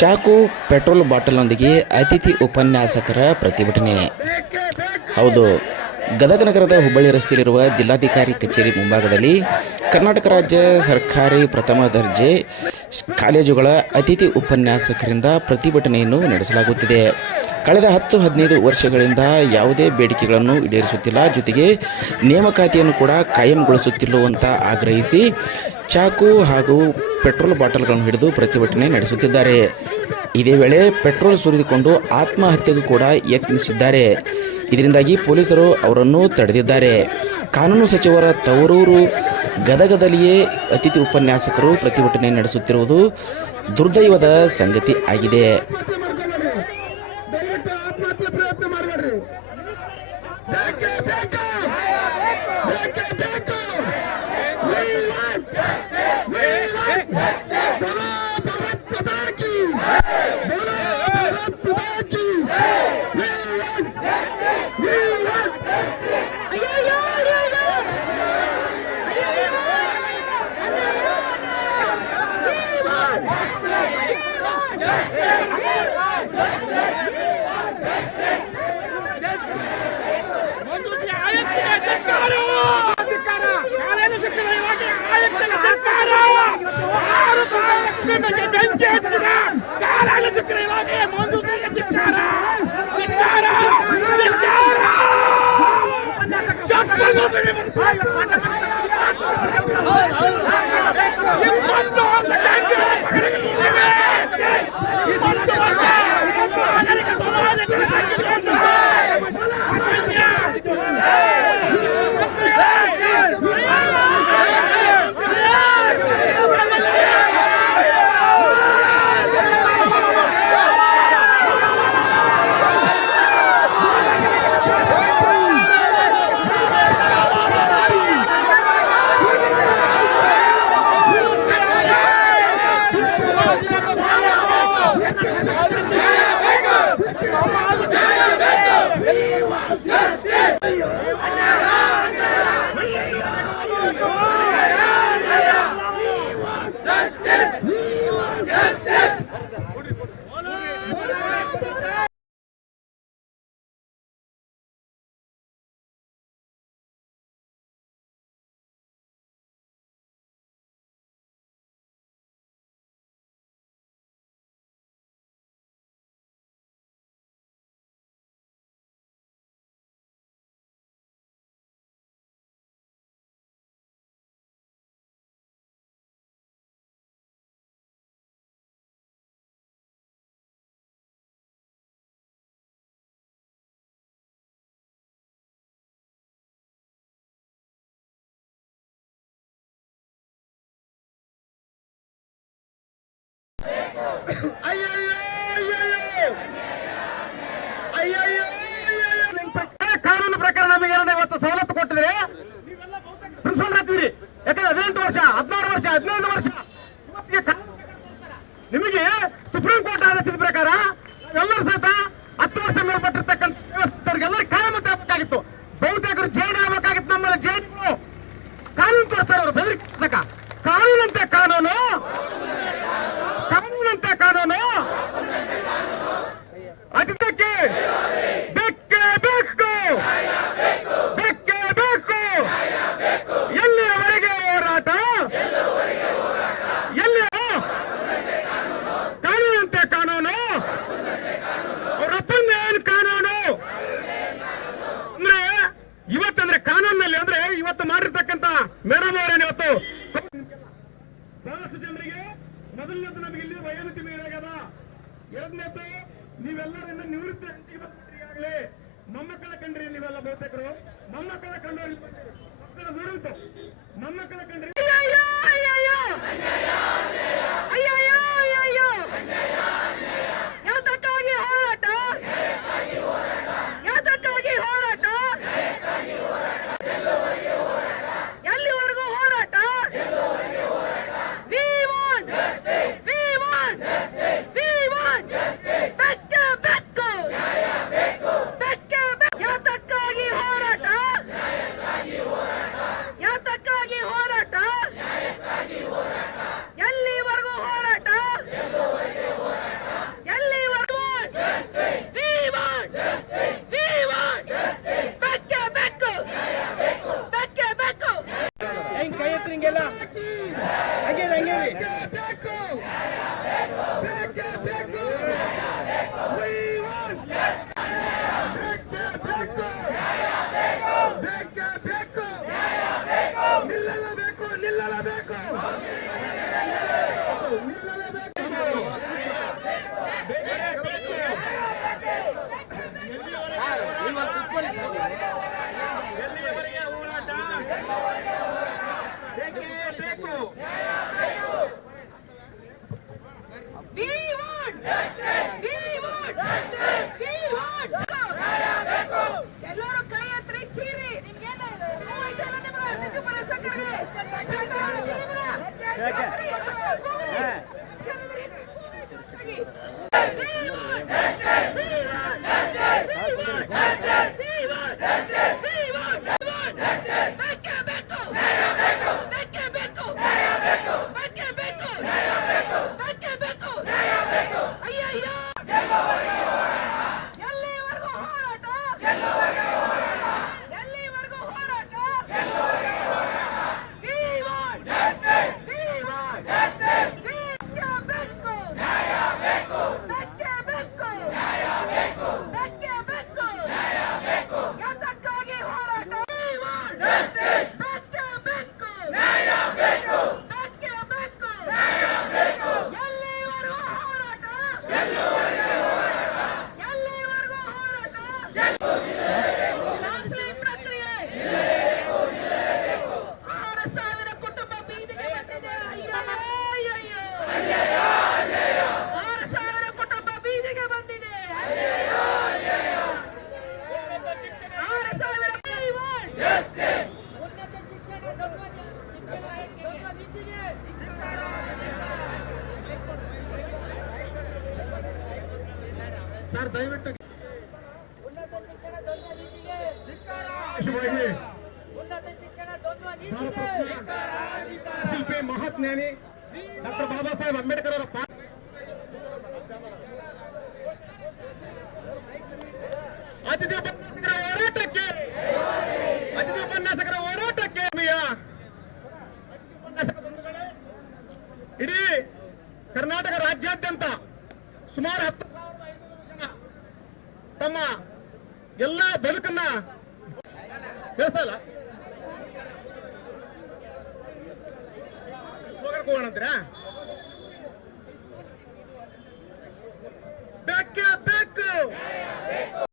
ಚಾಕು ಪೆಟ್ರೋಲ್ ಬಾಟಲ್ನೊಂದಿಗೆ ಅತಿಥಿ ಉಪನ್ಯಾಸಕರ ಪ್ರತಿಭಟನೆ. ಹೌದು, ಗದಗ ನಗರದ ಹುಬ್ಬಳ್ಳಿ ರಸ್ತೆಯಲ್ಲಿರುವ ಜಿಲ್ಲಾಧಿಕಾರಿ ಕಚೇರಿ ಮುಂಭಾಗದಲ್ಲಿ ಕರ್ನಾಟಕ ರಾಜ್ಯ ಸರ್ಕಾರಿ ಪ್ರಥಮ ದರ್ಜೆ ಕಾಲೇಜುಗಳ ಅತಿಥಿ ಉಪನ್ಯಾಸಕರಿಂದ ಪ್ರತಿಭಟನೆಯನ್ನು ನಡೆಸಲಾಗುತ್ತಿದೆ. ಕಳೆದ ಹತ್ತು, ಹದಿನೈದು ವರ್ಷಗಳಿಂದ ಯಾವುದೇ ಬೇಡಿಕೆಗಳನ್ನು ಈಡೇರಿಸುತ್ತಿಲ್ಲ. ಜೊತೆಗೆ ನೇಮಕಾತಿಯನ್ನು ಕೂಡ ಕಾಯಂಗೊಳಿಸುತ್ತಿಲ್ಲವಂತ ಆಗ್ರಹಿಸಿ ಚಾಕು ಹಾಗೂ ಪೆಟ್ರೋಲ್ ಬಾಟಲ್ಗಳನ್ನು ಹಿಡಿದು ಪ್ರತಿಭಟನೆ ನಡೆಸುತ್ತಿದ್ದಾರೆ. ಇದೇ ವೇಳೆ ಪೆಟ್ರೋಲ್ ಸುರಿದುಕೊಂಡು ಆತ್ಮಹತ್ಯೆಗೂ ಕೂಡ ಯತ್ನಿಸಿದ್ದಾರೆ. ಇದರಿಂದಾಗಿ ಪೊಲೀಸರು ಅವರನ್ನು ತಡೆದಿದ್ದಾರೆ. ಕಾನೂನು ಸಚಿವರ ತವರೂರು ಗದಗದಲ್ಲಿಯೇ ಅತಿಥಿ ಉಪನ್ಯಾಸಕರು ಪ್ರತಿಭಟನೆ ನಡೆಸುತ್ತಿರುವುದು ದುರ್ದೈವದ ಸಂಗತಿ ಆಗಿದೆ. Liberdade! Hey! ಕಾನೂನು ಪ್ರಕಾರ ನಮಗೆ ಇವತ್ತು ಸವಲತ್ತು ಕೊಟ್ಟಿದ್ರೆ ಪ್ರಿನ್ಸಿಪಲ್ ಯಾಕಂದ್ರೆ ಹದಿನೆಂಟು ವರ್ಷ ಬಹಳಷ್ಟು ಜನರಿಗೆ ಮೊದಲನೇದು ನಮಗೆ ಇಲ್ಲಿ ವಯೋಮಿತಿ ಮೀರಾಗದ ಎರಡನೇದು ನೀವೆಲ್ಲರಿಂದ ನಿವೃತ್ತಿ ಹಂಚಿಗೆ ಬಂದ್ಬಿಟ್ರಿ ಈಗಾಗಲೇ ಮೊಮ್ಮಕ್ಕಳ ಕಂಡ್ರಿ ನೀವೆಲ್ಲ ಬಹುತೇಕರು. ಮೊಮ್ಮಕ್ಕಳ ಕಂಡು ಮಕ್ಕಳ ದುರುಂಟು ಮೊಮ್ಮಕ್ಕಳ ಕಂಡ್ರಿ ಎಲ್ಲಿಯವರೆಗೆ ಹೋರಾಟ ಬೇಕು ಬೇಕು. Viva! Viva! Viva! सर दयविಟ್ಟು शिवाजी ಮಹಾತ್ಮ್ಯಾನಿ ಡಾಕ್ಟರ್ ಬಾಬಾ ಸಾಹೇಬ್ ಅಂಬೇಡ್ಕರ್ ಅವರ ಎಲ್ಲ ಬದುಕನ್ನ ಕೇಳಿಸಲ್ಲ ಬೆಕ್ಕು ಬೆಕ್ಕು! ಬೇಕು